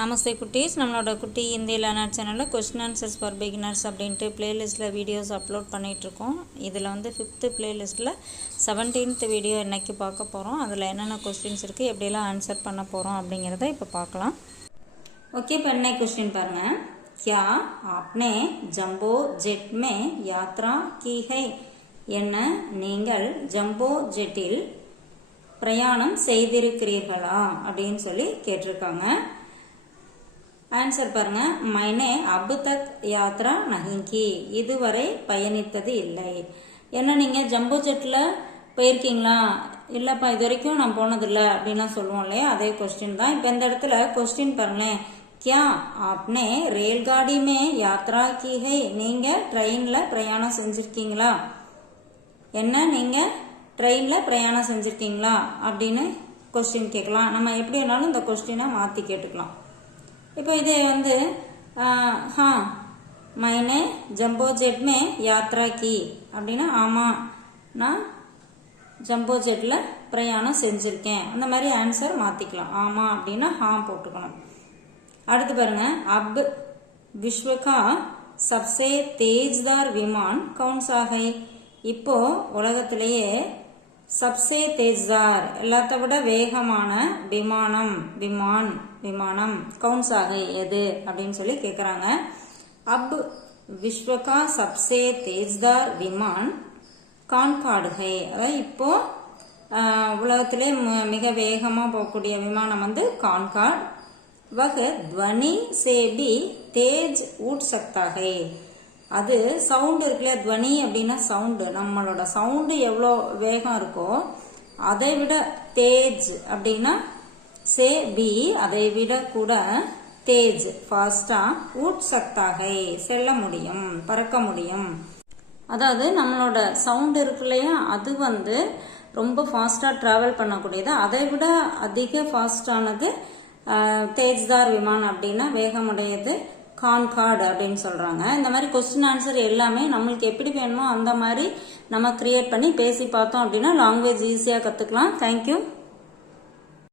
நமஸ்தே குட்டீஸ், நம்மளோட குட்டி இந்திய லேர்னர் சேனலில் கொஸ்டின் ஆன்சர்ஸ் ஃபார் பிகினர்ஸ் அப்படின்ட்டு பிளேலிஸ்ட்டில் வீடியோஸ் அப்லோட் பண்ணிகிட்ருக்கோம். இதில் வந்து 5th பிளேலிஸ்ட்டில் 17th வீடியோ இன்றைக்கி பார்க்க போகிறோம். அதில் என்னென்ன கொஸ்டின்ஸ் இருக்குது, எப்படியெல்லாம் ஆன்சர் பண்ண போகிறோம் அப்படிங்கிறத இப்போ பார்க்கலாம். ஓகே, இப்போ என்ன கொஸ்டின் பாருங்கள். क्या आपने जंबो जेट में यात्रा की है? என்ன நீங்கள் ஜம்போ ஜெட்டில் பிரயாணம் செய்திருக்கிறீர்களா அப்படின்னு சொல்லி கேட்டிருக்காங்க. ஆன்சர் பாருங்க. मैंने अब तक यात्रा नहीं की, இதுவரை பயணித்தது இல்லை. என்ன நீங்கள் ஜம்போ ஜெட்டில் போயிருக்கீங்களா? இல்லைப்பா, இது வரைக்கும் நான் போனதில்லை அப்படின்லாம் சொல்லுவோம் இல்லையா, அதே கொஸ்டின் தான். இப்போ இந்த இடத்துல கொஸ்டின் பாருங்களேன். क्या आपने रेलगाड़ी में यात्रा की है? நீங்கள் ட்ரெயினில் பிரயாணம் செஞ்சுருக்கீங்களா? என்ன நீங்கள் ட்ரெயினில் பிரயாணம் செஞ்சுருக்கீங்களா அப்படின்னு கொஸ்டின் கேட்கலாம். நம்ம எப்படி வேணாலும் இந்த கொஸ்டினை மாற்றி கேட்டுக்கலாம். இப்போ இதே வந்து हाँ मैंने जंबो जेट में यात्रा की அப்படின்னா ஆமாம், நான் ஜம்போ ஜெட்டில் பிரயாணம் செஞ்சுருக்கேன். அந்த மாதிரி ஆன்சர் மாற்றிக்கலாம். ஆமாம் அப்படின்னா போட்டுக்கணும். அடுத்து பாருங்க. अब विश्व का सबसे तेजदार विमान कौन सा है? இப்போ உலகத்திலேயே சப்சே தேஜ்தார் எல்லாத்த விட வேகமான விமானம் கவுன்சாக எது அப்படின்னு சொல்லி கேட்குறாங்க. அப் விஸ்வகா சப்சே தேஜ்தார் விமான் கான்கார்டு ஹை, அதாவது இப்போ உலகத்திலே மிக வேகமாக போகக்கூடிய விமானம் வந்து கான்கார்டு. वह ध्वनि से भी तेज उड़ सकता है, அது சவுண்டு இருக்குல்ல, துவனி அப்படின்னா சவுண்டு, நம்மளோட சவுண்டு எவ்வளோ வேகம் இருக்கோ அதை விட தேஜ் அப்படின்னா சே பி, அதை விட கூட தேஜ் ஃபாஸ்டா ஊட் சக்தாக செல்ல முடியும், பறக்க முடியும். அதாவது நம்மளோட சவுண்டு இருக்கு இல்லையா, அது வந்து ரொம்ப ஃபாஸ்டாக ட்ராவல் பண்ணக்கூடியது. அதை விட அதிக ஃபாஸ்டானது தேஜ்தார் விமான் அப்படின்னா வேகமுடையது கான்கார்டு அப்படின்னு சொல்றாங்க. இந்த மாதிரி கொஸ்டின் ஆன்சர் எல்லாமே நம்மளுக்கு எப்படி வேணுமோ அந்த மாதிரி நம்ம கிரியேட் பண்ணி பேசி பார்த்தோம் அப்படின்னா லாங்குவேஜ் ஈஸியாக கற்றுக்கலாம். தேங்க்யூ.